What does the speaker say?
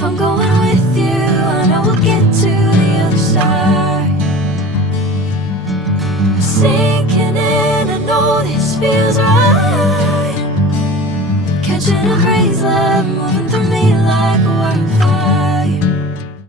If I'm going with you, I know we'll get to the other side. Sinking in, I know this feels right. Catching a craze love moving through me like